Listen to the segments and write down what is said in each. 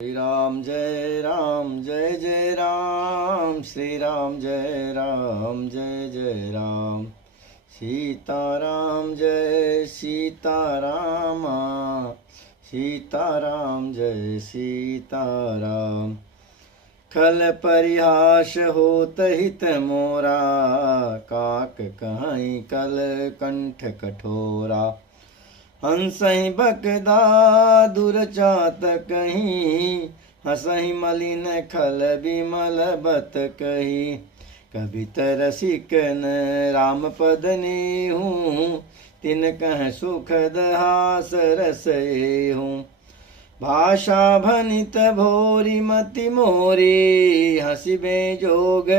जय राम जय जय राम, श्री राम जय जय राम, सीताराम जय सीताराम, सीताराम जय सीताराम। खल परिहास होत हित मोरा, काक कहीं कल कंठ कठोरा। हंसहि बकदा दुरचात कहीं, हंसहि मलिन खल बिमल बत कही। कवित रसिकन राम पद नेहूँ, तिन कह सुखद हास रस एहूँ। भाषा भनित भोरी मति मोरी, हंसिबे जोग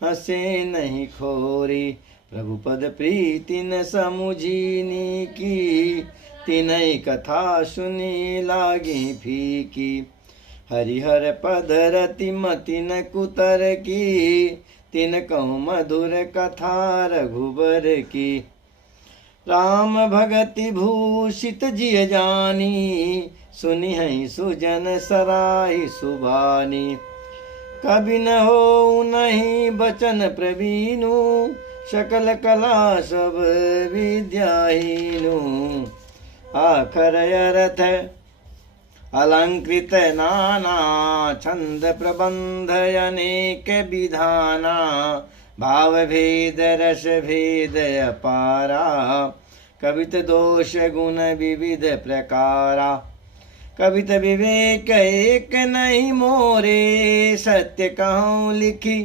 हंसे नहीं खोरी। प्रभु पद प्रीति न समुझीनी की, तिनहि कथा सुनी लागी फीकी। हरिहर पद रति मति न कुतर की, तिन कहु मधुर कथा रघुबर की। राम भगति भूषित जिय जानी, सुनिहि सुजन सराई सुबानी। कवि न हो नहीं बचन प्रवीणु, सकल कला सब विद्याहीनु। आखर अर्थ अलंकृत नाना, छंद प्रबंध अनेक विधाना। भाव भेद रस भेद अपारा, कवित दोष गुण विविध प्रकारा। कवित विवेक एक नहीं मोरे, सत्य कहूँ लिखी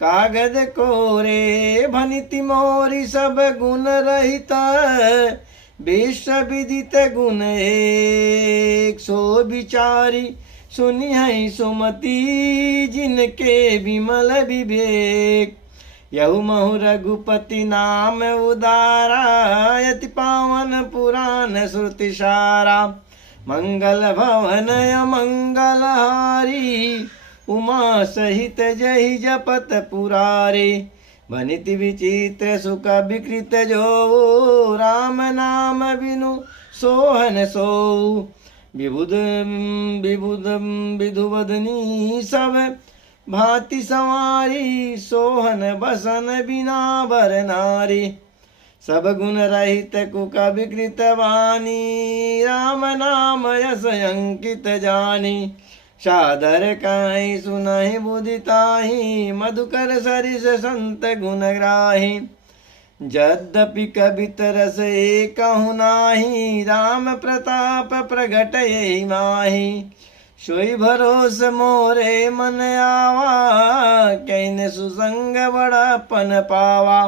कागद कोरे। भनिति मोरी सब गुण रहिता, विश्व विदित गुण एक सो विचारी। सुनिहि सुमति जिनके विमल विवेक, यहु महु रघुपति नाम उदारा। यति पावन पुराण श्रुति सारा, मंगल भवन अमंगल हारी। उमा सहित जहि जपत पुरारे, वनिति विचित्र सुख विकृत जो। राम नाम बिनु सोहन सो, विबुध विबुध विधुवदनी सब भांति संवारी। सोहन बसन बिना बर नारी, सब गुण रहित कुक विकृत वाणी। राम नाम यस अंकित जानी, सादर काहि सुनहि बुदिताहि। मधुकर सरिस संत गुण ग्राही, यद्यपि कवित रस एकहु नाही। राम प्रताप प्रगट एहि माही, सोई भरोस मोरे मन आवा। कैन सुसंग बड़ापन पावा,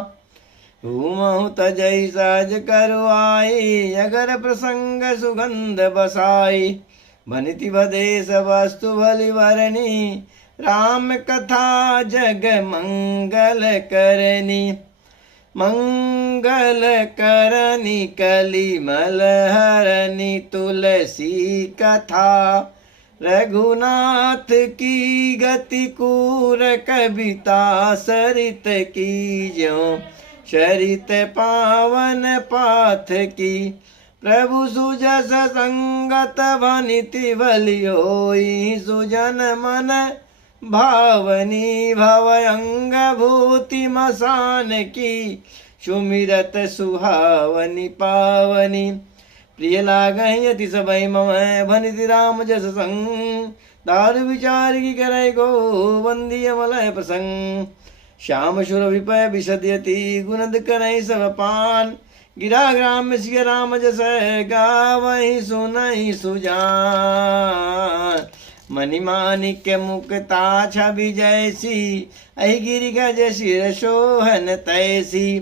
रूमहु तजहि सहज करुआई। अगर प्रसंग सुगंध बसाई, बनिति बदेश वस्तु भली वरणी। राम कथा जग मंगल करनी, मंगल करनी कलिमल हरनी। तुलसी कथा रघुनाथ की, गति कूर कविता सरित की ज्यों। चरित पावन पाथ की, प्रभु सुजस संगत भनिति भली होई। सुजन मन भावनी, भवयंग भूति मसान की। सुमिरत सुहावनी पावनी, प्रिय लागहि अति सबहि मम। भनिति राम जस संग, दारु विचार की करे गो बंदी मलय प्रसंग। श्याम शुर विपय विशद्यति, गुणद करहि सब पान। गिरा ग्राम सिय राम जस, गावहि सुनहि सुजान। मणिमाणिक्य मुक्ता छवि जैसी, अहि गिरि गज शिर शोहन तैसी।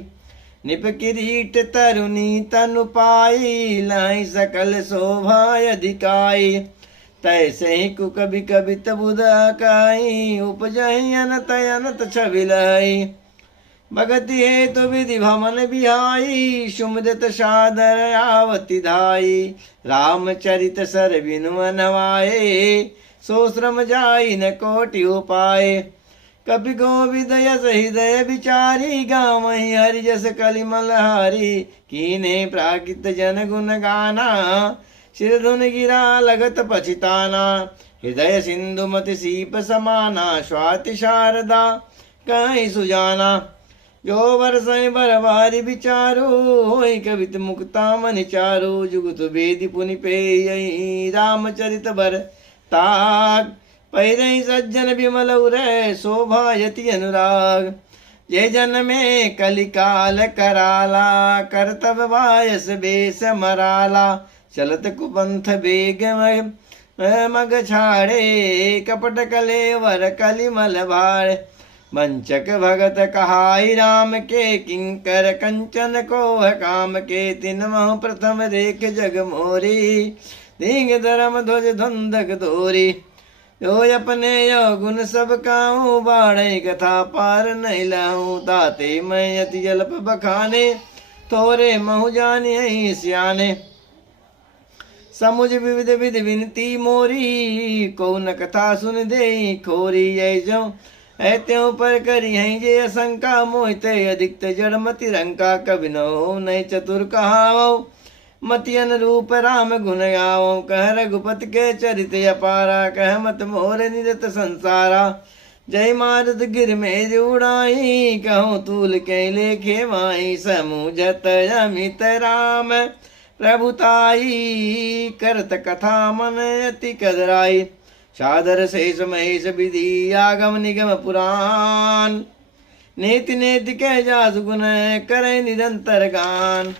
निप किरीट तरुणी तनु पाई, लाहि सकल शोभा अधिकाई। तैसे ही कुकबि कबित बुध काई, उपजहि अनत अनत छवि लाई। भगति हेतु विधि भवन बिहाई, सुमृत सादर आवति धाई। रामचरित सर बिनु अनवाए, सो श्रम जाई न कोटि उपाय। कपि गोविद यस हृदय विचारी, गावहि हरि जस कलिमल हारी। कीने प्राकृत जन गुण गाना, सिर धुन गिरा लगत पछिताना, हृदय सिंधु मति सीप समाना, स्वाति शारदा कहीं सुजाना। जो बरसै बरवारी विचारो, होई कवित मुक्ता मन चारो, जुगत वेदी पुनि पेयई, रामचरित बर ताग, पैरई सज्जन विमल उरै, शोभायति अनुराग। ये जन में कलिकाल कराला, करतब वायस बेस मराला, चलत कुपंथ बेग मग छाड़े, कपट कलेवर कलिमल भाड़। वंचक भगत कहाई राम के, किंकर कंचन को काम के, तिनमहु प्रथम रेख जग मोरी, दींग धर्म ध्वज धुंधक धोरी। जो अपने यो गुण सब काऊं, बाढ़ई कथा पार नहीं लाऊं, ताते मैं अति जल्प बखाने, थोरे महु जानिए सियाने। समुझ विविध विध विनती मोरी, को न कथा सुन दे खोरी। ये जो त्यों पर करी हैं जे असंका, मोहिते अधिक जड़ मति रंका। कवि नो नहीं चतुर कहावो, मति अनुरूप राम गुण गावो। कह रघुपति के चरित अपारा, कह मत मोर निरत संसारा। जय मारुत गिर में उड़ाई, कहूँ तूल के लेखे माई। समूझत अमित राम प्रभुताई, करत कथा मन अति कदराई। सादर शेष महेश विधि, आगम निगम पुराण। नेति नेति कह जास गुण, करे निरंतर गान।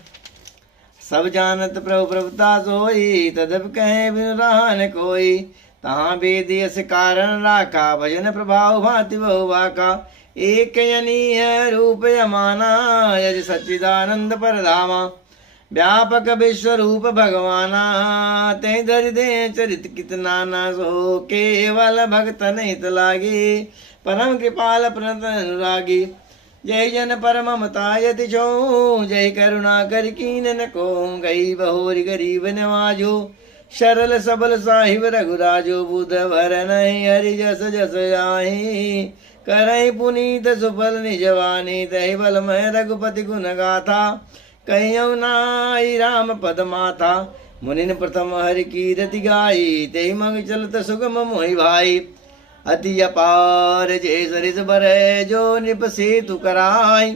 सब जानत प्रभु प्रभुता सोई, तदप कहे बिनु रहन कोई। तहाँ वेद यस कारण राखा, भजन प्रभाव भांति बहु बाका। एक यनीय रूप यमाना, यज सच्चिदानंद परधामा। व्यापक विश्व रूप भगवाना, ते धरि दे चरित कितना ना। सो केवल भक्त हित लागी, परम कृपाल प्रणत अनुरागी। जय जन परम ममता यति छो, जय करुणा कर कीन को। गई बहोरी गरीब नवाजो, सरल सबल साहिब रघुराजो। बुध भर नहीं हरि जस जस आही, करई पुनीत सुफल निजवानी। तहि बल मैं रघुपति गुण गाथा, कहियौ नाई राम पद माथा। मुनिन प्रथम हरि कीरति गाई, तेहि मंग चलत सुगम मोहि भाई। अति अपार जय सरिस बर, जो निप सेतु कराई।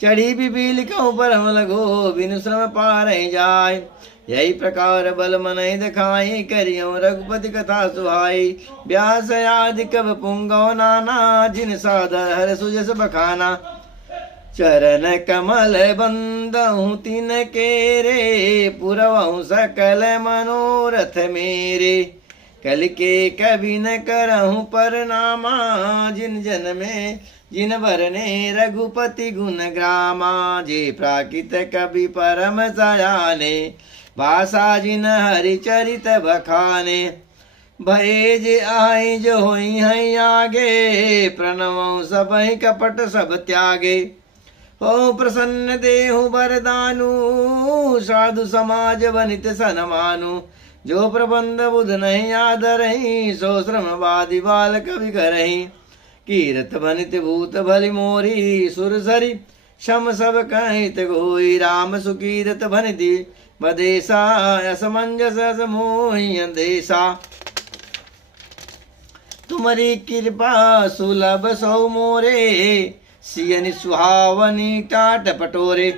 चढ़ी बिबिल कहूँ परम लगो, बिनु श्रम पार जाय। यही प्रकार बल मन दिखाई, करियो रघुपति कथा सुहाई। व्यास आदि कव पुंगौ नाना, जिन सादर हर सुजस बखाना। चरण कमल बंदहु तिन केरे, पुरवहु सकल मनोरथ मेरे। कल के कवि न करहु परनामा, जिन जन में जिन वरने रघुपति गुण ग्रामा। जे प्राकृत कवि परम सयाने, भाषा जिन हरि चरित बखाने। भये जे आई जो होई हैं आगे, प्रणवं सबहि कपट सब त्यागे। हो प्रसन्न देहु वरदानु, साधु समाज वनित सनमानु। जो प्रबंध बुध नहीं आदरही, सो श्रम वादि बाल कवि करही। कीरत वनित भूत भली मोरी, सुरसरी शम सब कहित गोई। राम सुकीरत वनिति बदेसा, असमंजस मोहि अंदेसा। तुम्हारी कृपा सुलभ सौ मोरे, सियनि सुहावनी टाट पटोरे।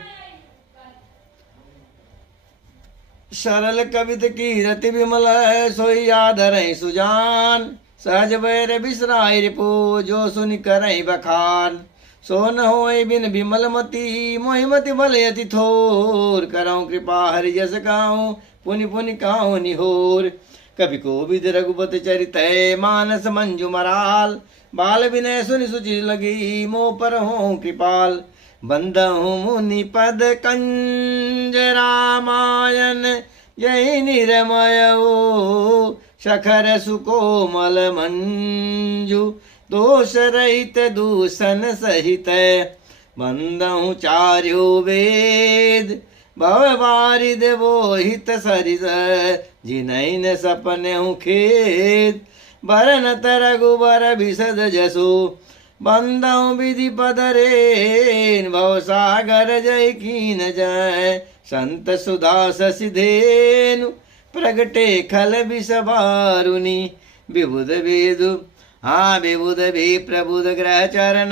सरल कवित की रति विमल, सोई आदर सुजान। सहज बैर बिसराय रिपो, जो सुनि करई बखान। सो न होय बिन विमल मति, मोहि मति बल यति थोर। करऊँ कृपा हरि जस गाऊँ, पुनि पुनि काहू निहोर। कवि कोविद रघुपति चरित, मानस मंजु मराल। बाल विनय सुनि सुचि लगी, मोह पर हो कृपाल। बंदहु मुनि पद कंज रामायण, यही निरमय हो। शखर सुकोमल मंजु, दोष रहित दूषण सहित। बंदहु चार्यो वेद, भव वारिद बोहित सरिस। जिनहि न सपनहु खेद, भरनत रघुबर बिसद जसु। बंदहु विधि पद रेन, भव सागर जय कीन जय। संत सुधा शशि धेनु, प्रगटे खल विषवारुनि विबुध वेदु विबुध भी प्रबुध ग्रह चरण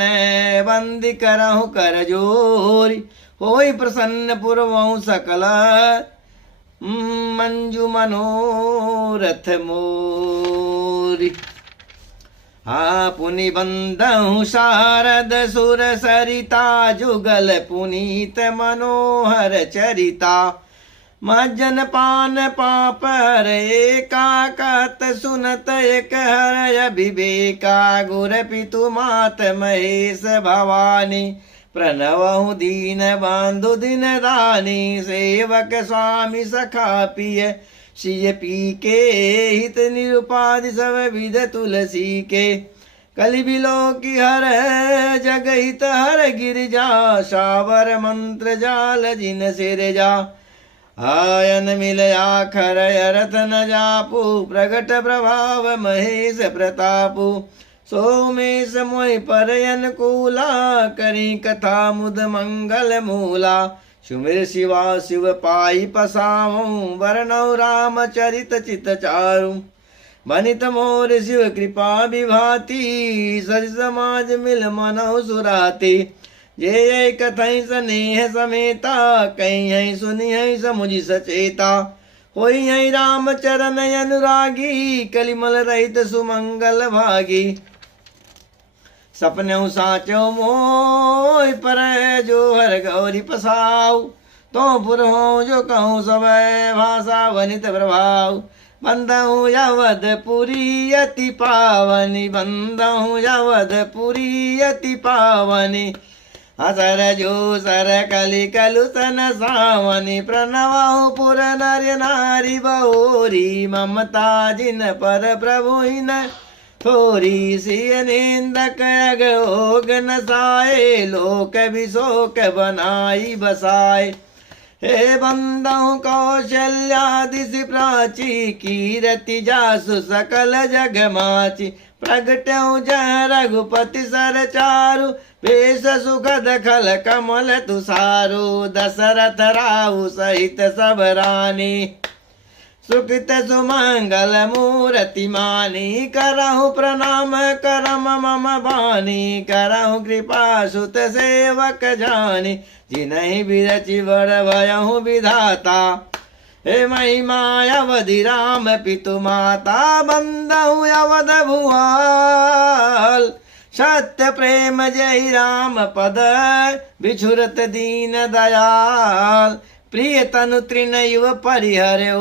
बंदी करहु कर जोरी होई प्रसन्न पुरवहु सकल मंजू मनोरथ मोरी। पुनि बंदहु शारद सुर सरिता जुगल पुनीत मनोहर चरिता मज्जन पान पाप हरे काकत सुनत एक हरय विवेका गुर पितु मात महेश भवानी प्रणवहु दीन बांधु दिन दानी सेवक स्वामी सखा पिय सिय पी के हित निरुपाधि सब विध तुलसी के कलि बिलो की हर जग हित हर गिरिजा शावर मंत्र जाल जिन सिर जा आयन मिल आखर अरथ न जापू प्रगट प्रभाव महेश प्रतापु सोमेश मोहि पर अनुकूला करी कथा मुद मंगल मूला सुमिर शिवा शिव पाई पसाऊं वर्णौ राम चरित चित चारु बनित मोर शिव कृपा विभाति सज समाज मिल मनौ सुराती ये कथई स्नेह समेता कहीं है सुनी है समुझ सचेता होई है राम चरण अनुरागी कलिमल रहित सुमंगल भागी सपने साचो मोय पर जो हर गौरी पसाऊ तो पुर हो जो कहूँ सब भाषा वनित प्रभाव बंदहु यवदपुरी अति पावनी बंदहु यवदपुरी अति पावनी असर जो सर कलि कलुषन सावनी प्रणवहु पुर नर नारी बहोरी ममता जिन पर प्रभु इन थोरी सिय निंदक अगोग नसाए लोक विशोक बनाई बसाए हे बंदहु कौशल्यादिशि प्राची कीरति जासु सकल जग माची प्रगटऊ जह रघुपति सर चारु वेश सुखद खल कमल तुषारो दशरथ राहु सहित सब रानी सुकृत सुमंगल मूर्ति मानी करहु प्रणाम करम मम बानी करहु कृपा सुत सेवक जानी जिन्हि बिरचि वर भयहु विधाता हे महिमा अवधि राम पितु माता बंदहु अवध भुआल सत्य प्रेम जय राम पद बिछुरत दीन दयाल प्रिय तनु तृणयुव परिहर्यो